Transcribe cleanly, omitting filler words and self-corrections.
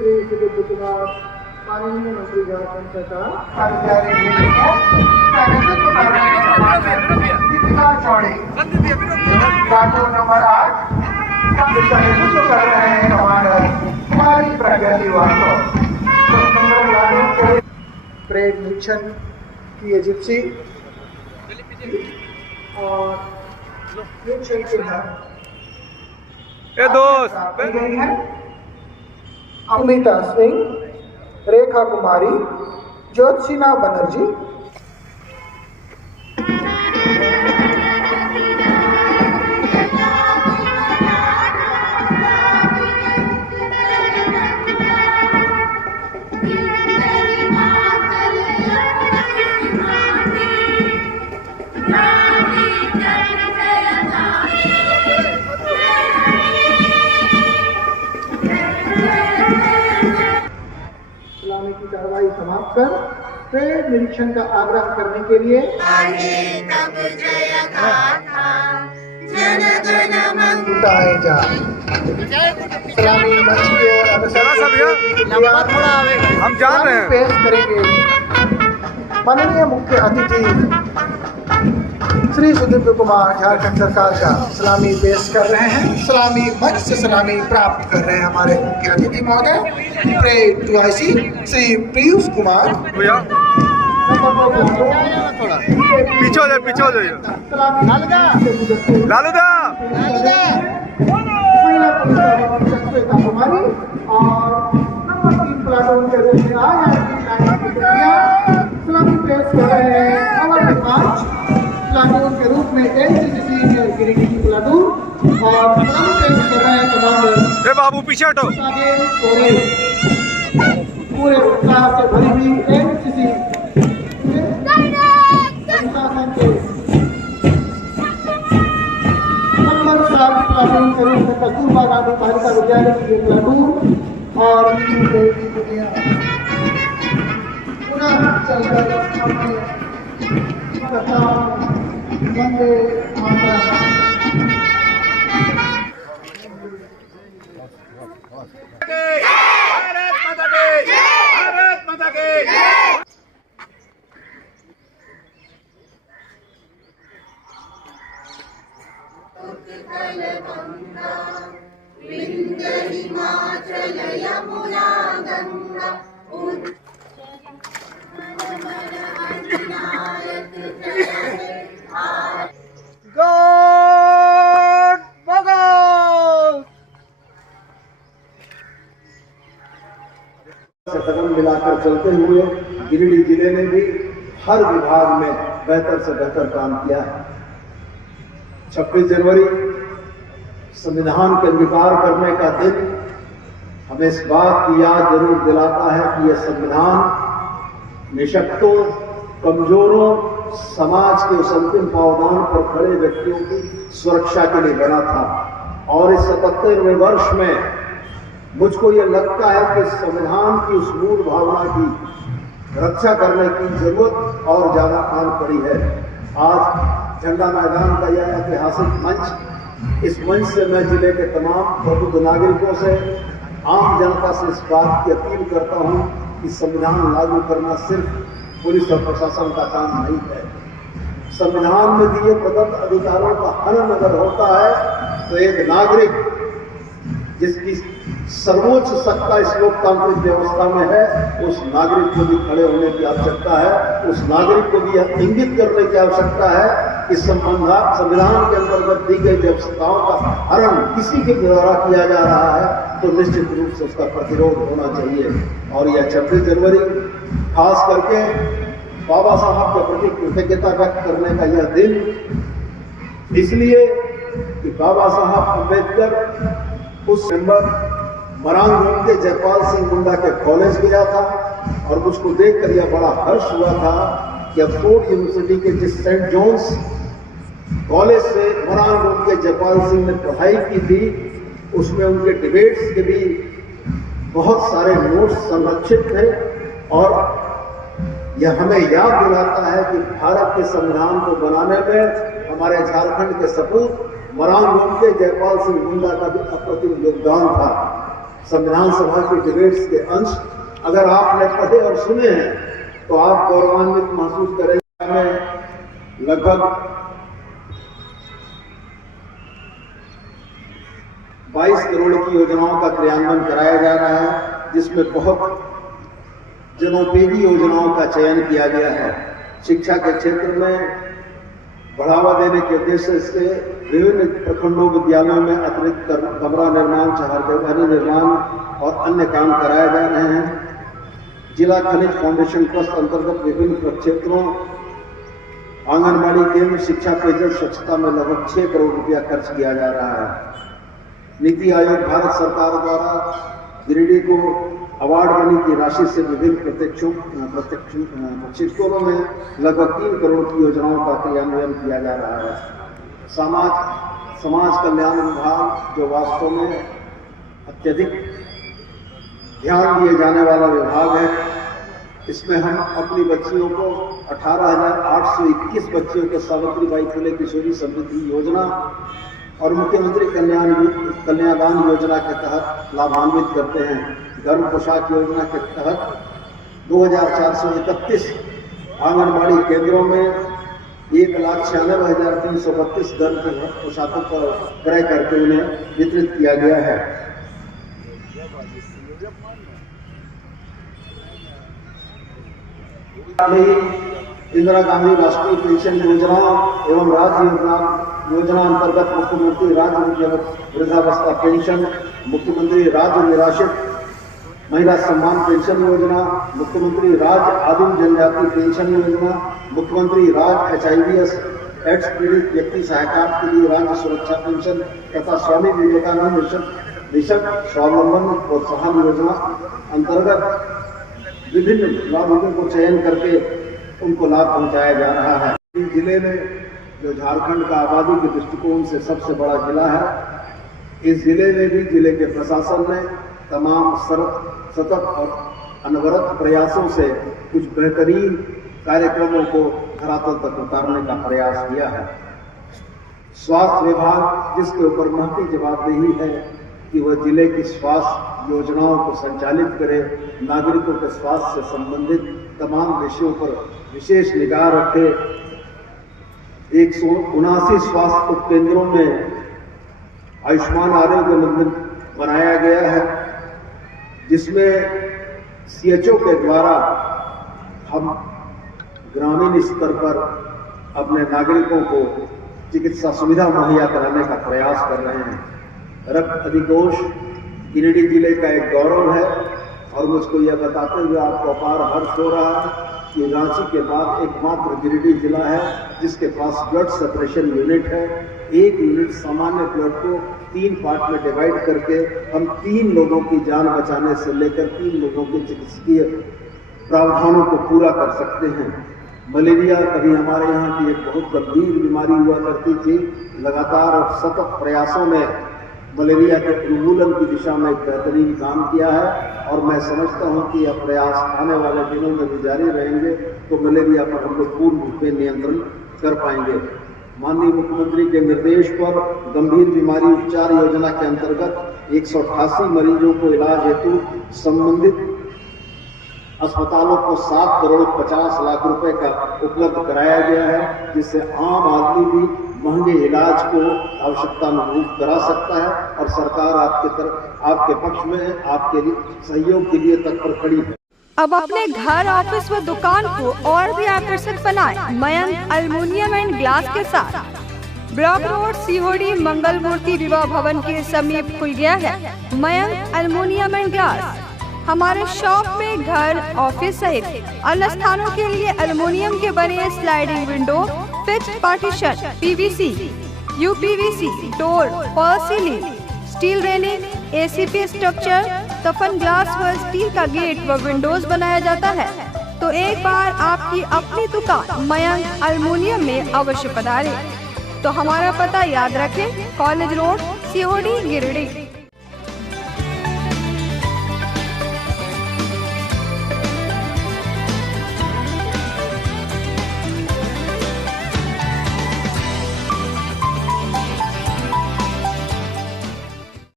श्री सुदीप कुमार माननीय मंत्री झारखंड सरकार नंबर 8 कर रहे हैं हमारी प्रगति वालों परेड निरीक्षण की एजेंसी और ये दोस्त अमिता सिंह, रेखा कुमारी, ज्योत्सिना बनर्जी, सलामी की कार्रवाई समाप्त कर परेड निरीक्षण का आग्रह करने के लिए सलामी मंच की ओर हम जान रहे हैं। पेश करेंगे माननीय मुख्य अतिथि श्री सुदीप कुमार झारखंड सरकार का सलामी पेश कर रहे हैं। सलामी मंच से सलामी प्राप्त कर रहे हैं हमारे मुख्य अतिथि महोदय परेड 2IC श्री पीयूष कुमार। पीछे हो जाए लालूदा कुमारी और नंबर 3 प्लाटून के रूप में सलामी पेश कर रहे हैं नंबर 5 प्लाटून के रूप में एनसीसी गिरिडीह की प्लाटून और सलामी पेश कर रहे हैं कमांडर बाबू पीछे हटो। पूरे उत्साह से भरी हुई एनसीसी नंबर 7 प्लाटून के रूप में कस्तूरबा गांधी बालिका विद्यालय की प्लाटून और पुनः चलकर अपने वंदे मातरम। कदम मिलाकर चलते हुए गिरिडीह जिले ने भी हर विभाग में बेहतर से बेहतर काम किया है। 26 जनवरी संविधान के अंगीकार करने का दिन हमें इस बात की याद जरूर दिलाता है कि यह संविधान निशक्तों, कमजोरों, समाज के उस अंतिम पावदान पर खड़े व्यक्तियों की सुरक्षा के लिए बना था। और इस 77वें वर्ष में मुझको ये लगता है कि संविधान की उस मूल भावना की रक्षा करने की जरूरत और ज्यादा आन पड़ी है। आज झंडा मैदान का यह ऐतिहासिक मंच, इस मंच से मैं जिले के तमाम प्रबुद्ध नागरिकों से, आम जनता से इस बात की अपील करता हूं कि संविधान लागू करना सिर्फ पुलिस और प्रशासन का काम नहीं है। संविधान में दिए प्रदत्त अधिकारों का हनन अगर होता है तो एक नागरिक जिसकी सर्वोच्च सत्ता इस लोकतांत्रिक व्यवस्था में है, उस नागरिक को भी खड़े होने की आवश्यकता है। उस नागरिक को भी यह इंगित करने की आवश्यकता है कि संविधान के अंतर्गत दी गई जब सत्ताओं का हरण किसी के द्वारा किया जा रहा है तो निश्चित रूप से उसका प्रतिरोध होना चाहिए। और यह 26 जनवरी खास करके बाबा साहब के प्रति कृतज्ञता व्यक्त करने का यह दिन इसलिए कि बाबा साहब अम्बेडकर उस मेंबर मरांग घूम के जयपाल सिंह मुंडा के कॉलेज गया था और मुझको देखकर यह बड़ा हर्ष हुआ था कि ऑक्सफोर्ड यूनिवर्सिटी के जिस सेंट जॉन्स कॉलेज से मरांग घूम के जयपाल सिंह ने पढ़ाई की थी, उसमें उनके डिबेट्स के भी बहुत सारे नोट्स संरक्षित थे। और यह हमें याद दिलाता है कि भारत के संविधान को बनाने में हमारे झारखंड के सपूत मरांग घूम के जयपाल सिंह मुंडा का भी अप्रतिम योगदान था। संविधान सभा के डिबेट्स के अंश अगर आपने पढ़े और सुने हैं तो आप गौरवान्वित महसूस करेंगे। में लगभग 22 करोड़ की योजनाओं का क्रियान्वयन कराया जा रहा है, जिसमें बहुत जनोपयोगी योजनाओं का चयन किया गया है। शिक्षा के क्षेत्र में बढ़ावा देने के उद्देश्य से विभिन्न प्रखंडों विद्यालयों में अतिरिक्त कमरा निर्माण, चहारदीवारी निर्माण और अन्य काम कराए जा रहे हैं। जिला खनिज फाउंडेशन ट्रस्ट अंतर्गत विभिन्न प्रक्षेत्रों, आंगनबाड़ी केंद्र, शिक्षा, पेयजल, स्वच्छता में लगभग 6 करोड़ रुपया खर्च किया जा रहा है। नीति आयोग भारत सरकार द्वारा गिरिडीह को अवार्ड मनी की राशि से विभिन्न प्रशिक्षकों में लगभग 3 करोड़ की योजनाओं का क्रियान्वयन किया जा रहा है। समाज कल्याण विभाग, जो वास्तव में अत्यधिक ध्यान दिए जाने वाला विभाग है, इसमें हम अपनी बच्चियों को 18,821 बच्चियों को सावित्रीबाई फुले किशोरी समृद्धि योजना और मुख्यमंत्री कन्यादान योजना के तहत लाभान्वित करते हैं। गर्म पोशाक योजना के तहत 2,431 आंगनबाड़ी केंद्रों में 1,96,332 गर्म पोशाकों का क्रय करके उन्हें वितरित किया गया है। इंदिरा गांधी राष्ट्रीय पेंशन योजना एवं राज्य योजना अंतर्गत मुख्यमंत्री राज्य वृद्धावस्था पेंशन, मुख्यमंत्री राज्य निराश्रित महिला सम्मान पेंशन योजना, मुख्यमंत्री राज्य आदिम जनजाति पेंशन योजना, मुख्यमंत्री राज्य HIV/AIDS पीड़ित व्यक्ति सहायता के लिए राज्य सुरक्षा पेंशन तथा स्वामी विवेकानंद मिशन स्वावलंबन प्रोत्साहन योजना अंतर्गत विभिन्न लाभुकों को चयन करके उनको लाभ पहुंचाया जा रहा है। इस जिले में, जो झारखंड का आबादी के दृष्टिकोण से सबसे बड़ा जिला है, इस जिले में भी जिले के प्रशासन ने तमाम सतत और अनवरत प्रयासों से कुछ बेहतरीन कार्यक्रमों को धरातल तक उतारने का प्रयास किया है। स्वास्थ्य विभाग, जिसके ऊपर महती जवाबदेही है कि वह जिले की स्वास्थ्य योजनाओं को संचालित करे, नागरिकों के स्वास्थ्य से संबंधित तमाम विषयों पर विशेष निगाह रखे। 179 स्वास्थ्य उपकेंद्रों में आयुष्मान आरोग्य मंदिर बनाया गया है, जिसमें CHO के द्वारा हम ग्रामीण स्तर पर अपने नागरिकों को चिकित्सा सुविधा मुहैया कराने का प्रयास कर रहे हैं। रक्त अधिकोष गिरिडीह जिले का एक गौरव है और मुझको यह बताते हुए आपको अपार हर्ष हो रहा है कि रांची के बाद एकमात्र गिरिडीह जिला है जिसके पास ब्लड सेपरेशन यूनिट है। एक यूनिट सामान्य ब्लड को 3 पार्ट में डिवाइड करके हम 3 लोगों की जान बचाने से लेकर 3 लोगों के चिकित्सकीय प्रावधानों को पूरा कर सकते हैं। मलेरिया कभी हमारे यहाँ की एक बहुत गंभीर बीमारी हुआ करती थी। लगातार और सतत प्रयासों में मलेरिया के उन्मूलन की दिशा में एक बेहतरीन काम किया है और मैं समझता हूं कि यह प्रयास आने वाले दिनों में भी जारी रहेंगे तो मलेरिया पर हम लोग पूर्ण रूप में नियंत्रण कर पाएंगे। माननीय मुख्यमंत्री के निर्देश पर गंभीर बीमारी उपचार योजना के अंतर्गत 188 मरीजों को इलाज हेतु संबंधित अस्पतालों को 7 करोड़ 50 लाख रुपए का उपलब्ध कराया गया है, जिससे आम आदमी भी महंगे इलाज को आवश्यकता अनुरूप करा सकता है और सरकार आपके पक्ष में, आपके सहयोग के लिए तत्पर खड़ी है। अब अपने घर, ऑफिस व दुकान को और भी आकर्षक बनाएं मयंक एल्युमिनियम एंड ग्लास के साथ। ब्लॉक रोड COD मंगल मूर्ति विवाह भवन के समीप खुल गया है मयंक एल्युमिनियम एंड ग्लास। हमारे शॉप में घर, ऑफिस सहित अन्य स्थानों के लिए एल्युमिनियम के बने sliding window, fixed partition, PVC, UPVC, door, fall ceiling, steel railing, ACP structure, तफन ग्लास व स्टील का गेट व विंडोज बनाया जाता है। तो एक बार आपकी अपनी दुकान मयंक एल्युमिनियम में अवश्य पधारें। तो हमारा पता याद रखें, कॉलेज रोड, COD गिरिडीह।